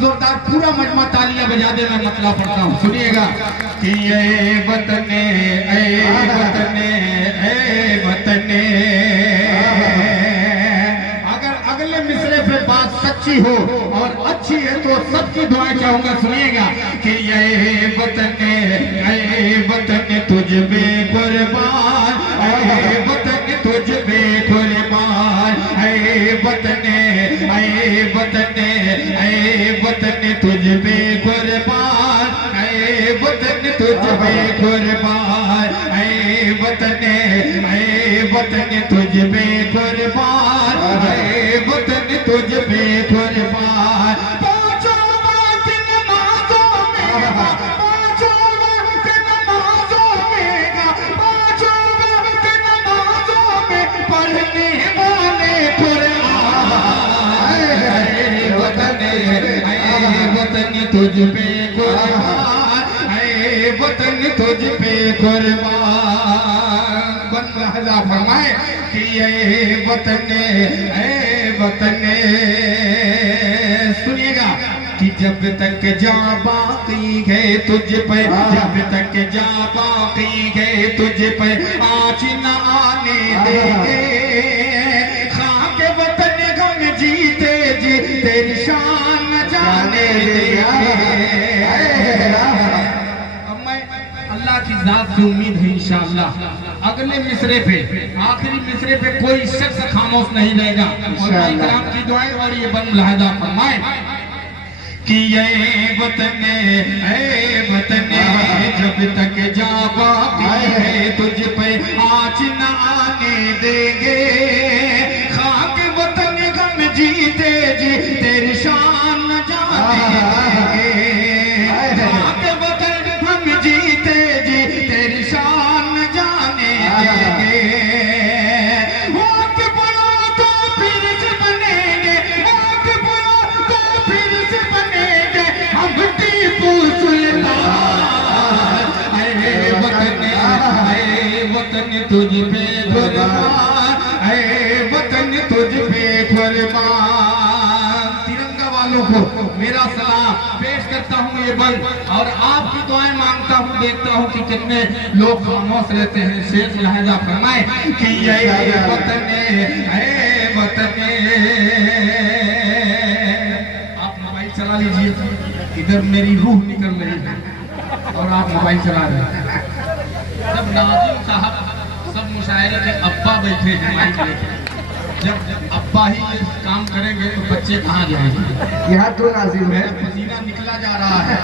जोरदार पूरा मजमा तालियां बजा दे, मैं मतला पढ़ता हूँ, सुनिएगा कि ए वतने अगर अगले मिसरे पे बात सच्ची हो और अच्छी है तो सबकी दुआएं चाहूंगा, सुनिएगा कि ये वतन तुझ पे कुर्बान, वतन तुझ पे कुर्बान, वतन तुझ पे कुर्बान, वतन तुझ पे कुर्बान, वतन तुझ पे कुर्बान, वतन तुझ पे कुर्बान। पांचों वक्त नमाज़ों में, पांचों वक्त नमाज़ों में, पांचों वक्त नमाज़ों में पढ़ने वाले कुरान। वतन तुझ पे कुर्बान, वतन तुझ पे कुर्बान। बन लहजा फरमाए कि ये वतन सुनिएगा कि जब तक जा बाकी है तुझ पे, जब तक जा बाकी है तुझ पे आँच न आने देंगे, खाक वतन गम जीते जी तेरी शान न जाने देंगे। अब मैं अल्लाह की जात से उम्मीद है इंशाअल्लाह अगले मिसरे पे, आखिरी मिसरे पे कोई शख्स खामोश नहीं रहेगा और इकराम की दुआएं और ये बन लहजा फरमाए कि ये वतन जब तक जा बाकी है तुझ पे आँच न आने देंगे, खाक वतन गम जीते जी तेरी शान न जाने देंगे, खाक वतन गम जीते जी तेरी शान न जाने देंगे। वक्त पड़ा तो फिर से बनेंगे, वक्त पड़ा तो फिर से बनेंगे हम टीपू सुल्तान। वतन तुझ पे कुर्बान, वतन तुझ पे कुर्बान। तिरंगा वालों को मेरा सलाम पेश करता हूँ ये बल और आपकी दुआएं मांगता हूँ, देखता हूँ कि कितने लोग खामोश रहते हैं। शेष लहजा फरमाए कि ये वतन आप मोबाइल चला लीजिए, इधर मेरी रूह निकल रही है और आप मोबाइल चला रहे हैं। जब नाज़िम साहब सब मुशायरे के अब्बा बैठे हैं माइक लेके, जब अब्बा ही ये काम करेंगे तो बच्चे कहाँ जाएंगे? यहाँ दो नाज़िम है, पसीना निकला जा रहा है।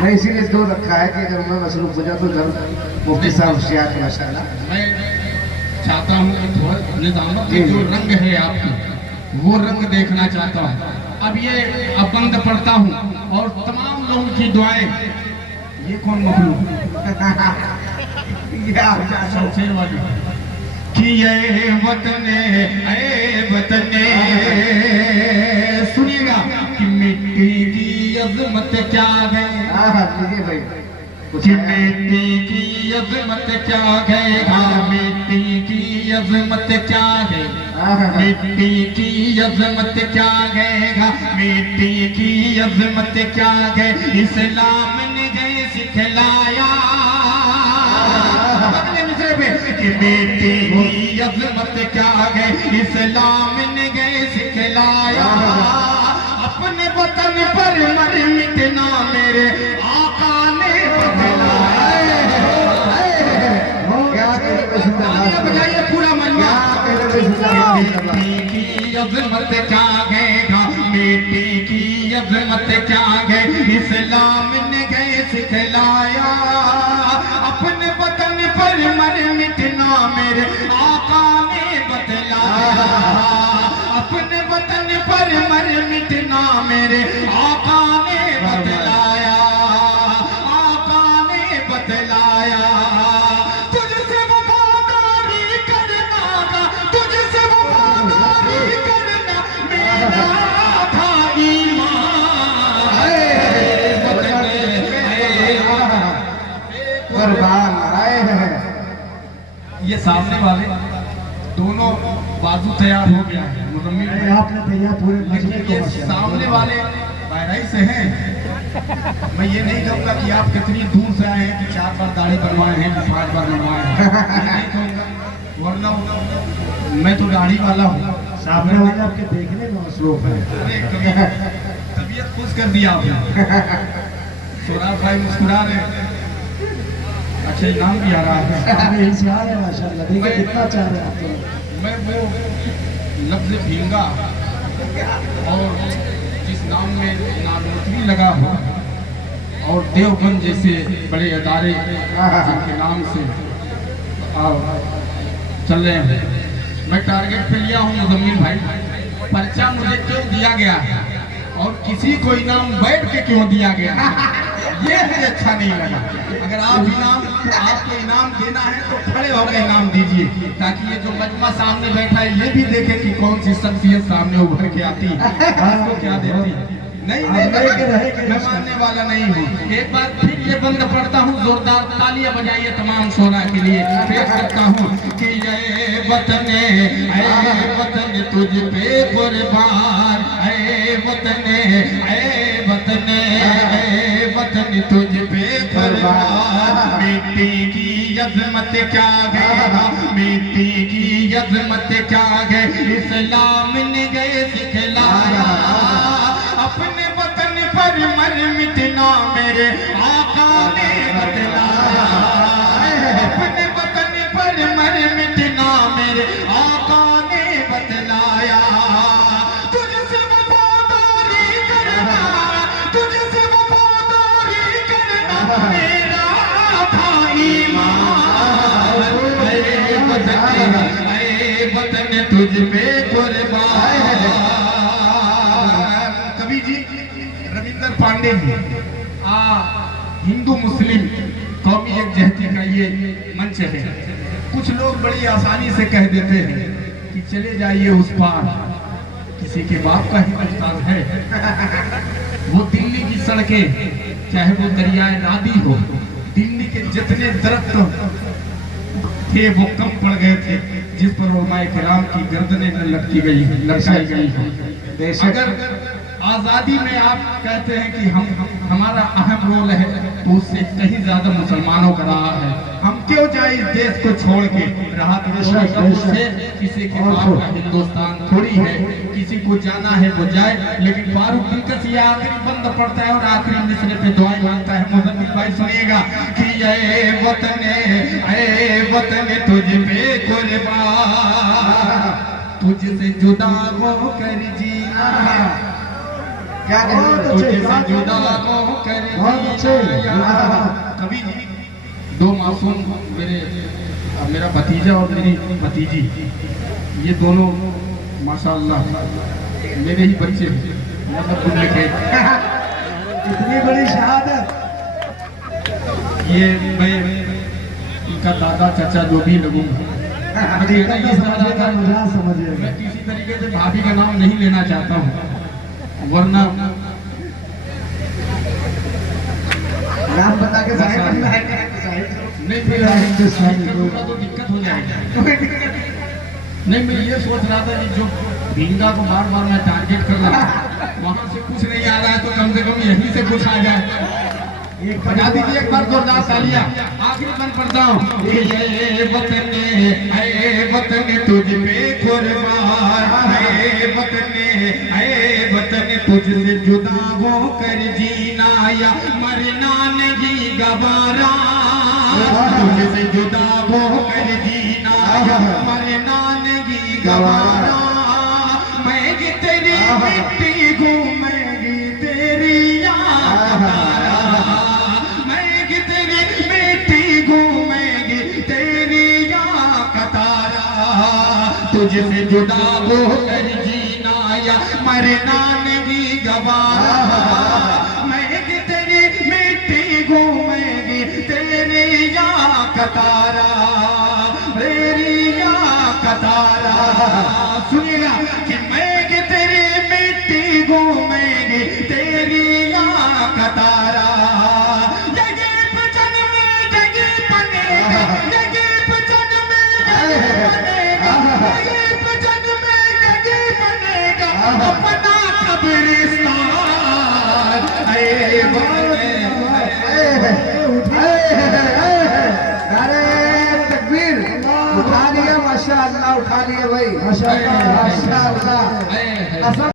मैं इसीलिए दो रखा है कि अगर मैं मसरूफ हो जाऊँ तो घर मुफ्ती साहब होशियार है माशाल्लाह। मैं चाहता हूँ कि थोड़ा निज़ाम के जो रंग है आपकी वो रंग देखना चाहता हूँ। अब ये अपंद पढ़ता हूँ और तमाम लोगों की दुआएं। ये कौन मखलूक शमशेर वाली कि ये वतन सुनिएगा कि मिट्टी की अजमत क्या है, कि मिट्टी की अजमत क्या है, मिट्टी की अजमत क्या है, मिट्टी की अजमत क्या है, मिट्टी की अजमत क्या है, इस्लाम ने गए सिखलाया। अगले मिसरे पे कि मिट्टी की अजमत क्या है, इस्लाम ने गए सिखलाया। अपने वतन पर मर मिटना मेरे आका ने बजाइए पूरा मजमा। मिट्टी की अजमत क्या है, मिट्टी की अजमत क्या है, इस्लाम ने गए सिखलाया। अपने वतन पर मर मिटना मेरे आका ने बतलाया, अपने वतन पर मर मिटना मेरे आका ने बतलाया, आका ने बतलाया। तुझसे वफादारी करना, तुझसे वफादारी करना मेरा था कुर्बान आए हैं। ये सामने वाले दोनों बाजू तैयार हो गया है, मुजम्मिल आपने तैयार पूरे लेकिन ये सामने वाले बहराइच से हैं। मैं ये नहीं कहूँगा कि आप कितनी दूर से आए हैं कि 4 बार दाढ़ी बनवाए हैं, 5 बार बनवाए हैं, ये नहीं कहूँगा। वरना मैं तो दाढ़ी वाला हूँ। सामने वाले आपके देखने में मसरूफ है। अरे कभी तबीयत खुश कर दिया आपने। सोराब भाई मुस्कुरा रहे। अच्छा इनाम भी आ रहा है। इंसान है माशाल्लाह, देखिए कितना चाह रहे हैं आप तो। मैं वो लफ्ज़ भींगा और जिस नाम में नानोतरी लगा हो और देवबंद जैसे बड़े अदारे जिनके नाम से चल रहे हैं, मैं टारगेट पे लिया हूँ मुजम्मिल भाई। पर्चा मुझे क्यों दिया गया है और किसी को इनाम बैठ के क्यों दिया गया है, ये मुझे अच्छा नहीं लगा। अगर आपको इनाम देना है तो खड़े होकर इनाम दीजिए, ताकि ये जो मजमा सामने बैठा है ये भी देखे कि कौन सी शख्सियत सामने उभर के आती है, आपको क्या देती है। नहीं मैं मानने वाला नहीं हूँ। एक बार फिर ये बंद पढ़ता हूँ, जोरदार तालियां बजाइए तमाम शोरा के लिए। पेश करता हूँ कि ये वतन तुझ पे कुर्बान, वतन तुझ पे कुर्बान। मिट्टी की अजमत क्या है, मिट्टी की अजमत क्या है, इस्लाम ने गए सिखलाया। अपने वतन पर मर मिटना मेरे आका ने बतलाया। अपने वतन पर मर मिटना मेरे आका ने बतलाया। तुझसे वफादारी करना, तुझसे वफादारी करना मेरा था ईमान। वतन तुझ पे कुर्बान। कवि जी रविंद्र पांडे जी हिंदू मुस्लिम कौमी एकजहती का ये मंच है। कुछ लोग बड़ी आसानी से कह देते हैं कि चले जाइए उस पार, किसी के बाप का हिंदुस्तान है। वो दिल्ली की सड़कें, चाहे वो दरियाए नादी हो, दिल्ली के जितने दरख्त थे वो कम पड़ गए थे जिस पर उलमाए किराम की गर्दनें लटकाई गई। अगर आज़ादी में आप कहते हैं कि हमारा अहम रोल है, तो उससे कहीं ज्यादा मुसलमानों का रहा है। हम क्यों जाए इस देश को छोड़ के। रहा तो किसी के बाप का हिंदुस्तान थोड़ी है, किसी को जाना है वो जाए। लेकिन फारूक दिलकश ये आखिरी बंद पड़ता है और आखिरी मिसरे पे दुआएं मांगता है। मुजम्मिल भाई सुनिएगा कि ये वतन तुझ पे कुर्बान, तुझसे जुदा हो कर जीना, क्या तुझसे जुदा हो कर जीना। कभी दो मासूम मेरा भतीजा और मेरी भतीजी, ये दोनों माशाअल्लाह मेरे ही बच्चे, मतलब डुप्लीकेट। इतनी बड़ी शहादत। ये मैं इनका दादा चाचा जो भी लगूंगा। मैं किसी तरीके से भाभी का नाम नहीं लेना चाहता हूँ, वरना नाम बता के नहीं फिर तो दिक्कत हो जाएगी। नहीं मैं ये सोच रहा था कि जो भींगा को बार बार मैं टारगेट कर रहा हूँ, वहां से कुछ नहीं आ रहा है तो कम से कम यहीं से कुछ आ जाए। बजा दीजिए एक बार जोरदार तालियां। आखिरी बंद पढ़ता हूँ। वतन तुझ पे कुर्बान, वतन तुझसे जुदा हो कर जीना या मरना नहीं गवारा। तुझसे जुदा हो कर जीना या मरना नहीं गवारा। मैं तेरी मिट्टी घूमेगी तेरी याद तारा। मैं तेरी मिट्टी घूमेगी तेरी याद तारा। तुझसे जुदा हो कर जीना या मरना नहीं गवारा। मैं तेरी मिट्टी घूमेगी तेरी याद तारा, तेरी याद तारा। सुनिएगा कि मैं तेरी मिट्टी घूमेगी तेरी याद तारा। जगह पचन में जगह बनेगा, जगह पचन में जगह बनेगा, जगह पचन में जगह बनेगा अपना कब्रिस्तान। उठा लिए भाई माशाअल्लाह। माशाअल्लाह। है। कसम